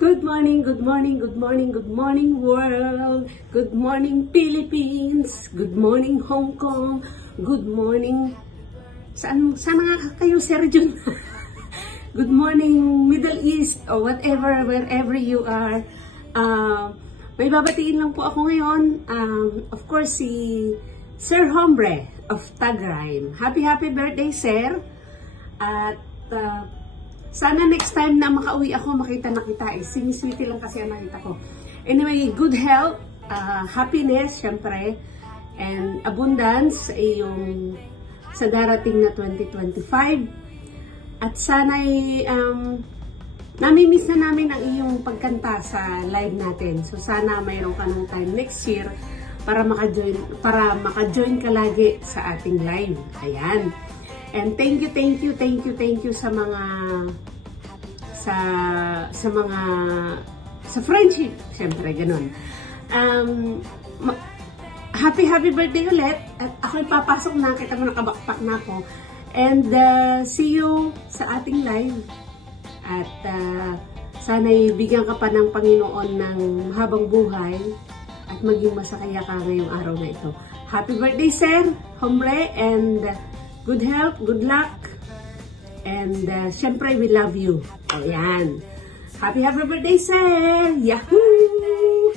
Good morning, good morning, good morning, good morning world. Good morning Philippines. Good morning Hong Kong. Good morning. Saan nga kayo, Sir Jun? Good morning Middle East or whatever, wherever you are. May babatiin lang po ako ngayon. Of course, si Sir Hombre of Tagrime. Happy birthday, Sir. At sana next time na makauwi ako, makita na kita. Sweetie lang kasi ang nakita ko. Anyway, good health, happiness, syempre, and abundance yung sa darating na 2025. At sana'y namimiss na namin ang iyong pagkanta sa live natin. So sana mayroon ka ng time next year para maka-join ka lagi sa ating live. Ayan. And thank you sa mga sa friendship, syempre ganun. Happy birthday ulit. At ako'y papasok na, kita mo nakabakpak na ako. And see you sa ating live. At sana'y bigyan ka pa ng Panginoon ng habang buhay at maging masakaya ka ngayong araw na ito. Happy birthday, Sir Hombre, and good health, good luck, and syempre, we love you. Ayan. Happy birthday, Sir! Yahoo!